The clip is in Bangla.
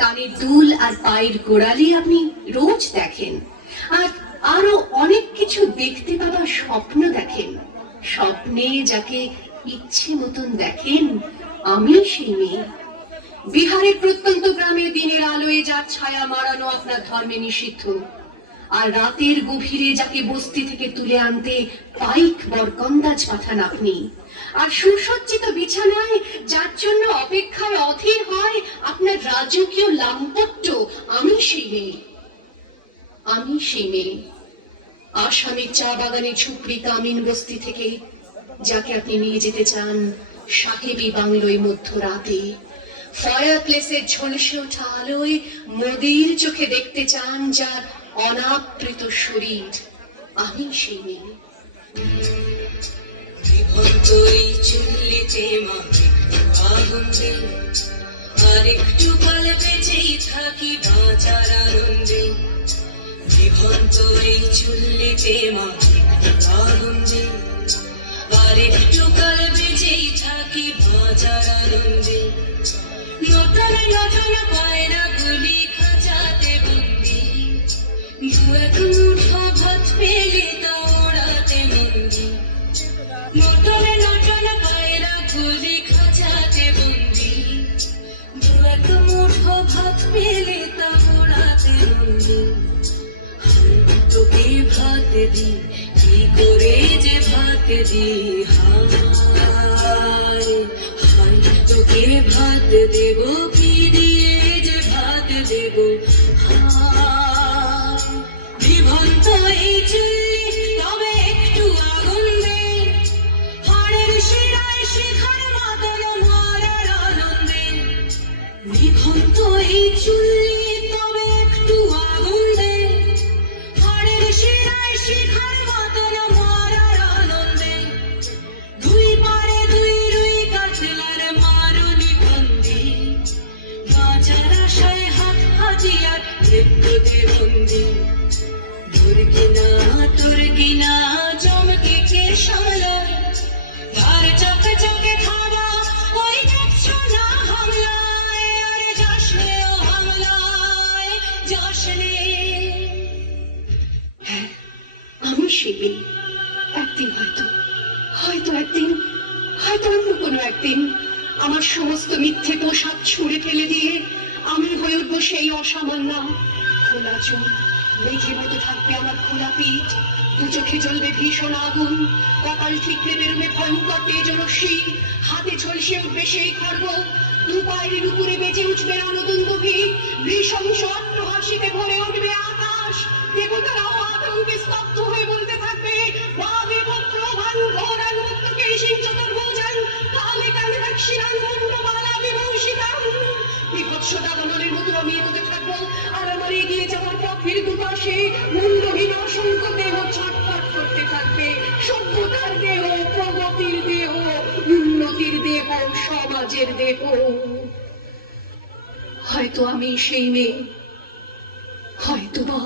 কানের দুল আর পায়ের গোড়ালি আপনি রোজ দেখেন, আর আরো অনেক কিছু দেখতে পাওয়ার স্বপ্ন দেখেন। স্বপ্নে যাকে ইচ্ছে মতন দেখেন, আমি সেই মেয়ে। বিহারের প্রত্যন্ত গ্রামে দিনের আলোয় যার ছায়া মারানো আপনার ধর্মে নিষিদ্ধ, আর রাতের গভীরে যাকে বস্তি থেকে তুলে আনতে পাইক বরকন্দাজ পাঠান আপনি, আর সুসজ্জিত বিছানায় যার জন্য অপেক্ষায় অধীর হয় আপনার রাজকীয় লাম্পট্য, আমি সেই মেয়ে। আমি সেই মেয়ে, আসামের চা বাগানে ঝুপড়ি তামিন বস্তি থেকে যাকে আপনি নিয়ে যেতে চান সাহেবী বাংলোয় মধ্যরাতে, ফায়ার প্লেসের ঝলসে ওঠা আলোয় মোদির চোখে দেখতে চান যার অনাবৃত শরীর, আমি সেই মেয়ে। আর একটু কাল বেঁচেই থাকি বাঁচার আনন্দে, জীবন্ত এই চুল্লিতে মা আনন্দে, আর একটু কাল বেঁচেই থাকি বাঁচার আনন্দে। নটন নটন পায়রা গুলি খাঁচাতে বন্দি, দু এক মুঠো ভাত পেলে তা ওড়াতে মন্দি। নটন নটন পায়রা গুলি খাঁচাতে বন্দি, দু এক মুঠো ভাত পেলে তা ওড়াতে মন্দি। তোকে ভাত দি, কি করে যে ভাত দি, হায় হায় তোকে ভাত দেব, কি দিয়ে যে ভাত দেব, হায়। বিভন্ত এই চুল্লি তবে একটু আগুন দে, হাড়ের শিরায় শিখার মতন মারার আনন্দে। বিভন্ত এই চুল্লি তবে একটু আগুন দে, হাড়ের শিরায় শিখার মতন মারার আনন্দে। দুই পারে দুই রুই কাতলার মারুনি বন্দি, বাঁচার আশায় হাত হাজিয়ার মৃত্যুতে বন্দি। তোর কিনা চমকে কে সামলায়, ধার চকে চকে খাওয়া ওই দেখছো না হামলায়, আরে যাসনে ও হামলায় যাসনে। হ্যাঁ, আমি সেই মেয়ে। একদিন হয়তো একদিন, হয়তো অন্য কোনো একদিন আমার সমস্ত মিথ্যে পোশাক ছুঁড়ে ফেলে দিয়ে আমি হয়ে উঠবো সেই অসামান্য। খোলা চোখ, মেঘের মতো থাকবে আমার খোলা পিঠ, দু চোখে জ্বলবে ভীষণ আগুন, কপাল ঠিকরে বেরোবে ভয়ঙ্কর তেজরশ্মি, হাতে ঝলসে উঠবে সেই খড়গ, দু পায়ের উপরে বেজে উঠবে রণদুন্দুভি, নৃশংস অট্টহাসিতে ভরে উঠবে আকাশ। দেবতারাও আতঙ্কে স্তব্ধ হয়ে বলতে থাকবে, বাবে পত্র ভান ঘোরান মুক্তকে সিঞ্চতর ভোজন কালে কালে দক্ষিণান মুন্ডমালা বিভূষিতাম। বিভৎস দাবানলের মতো আমি এগোতে থাকবো, আর আমার এগিয়ে যাওয়ার পথের দুপাশে মুন্ডহীন অসংখ্য দেহ ছটফট করতে থাকবে। সভ্যতার দেহ, প্রগতির দেহ, উন্নতির দেহ, সমাজের দেহ। হয়তো আমি সেই মেয়ে, হয়তোবা।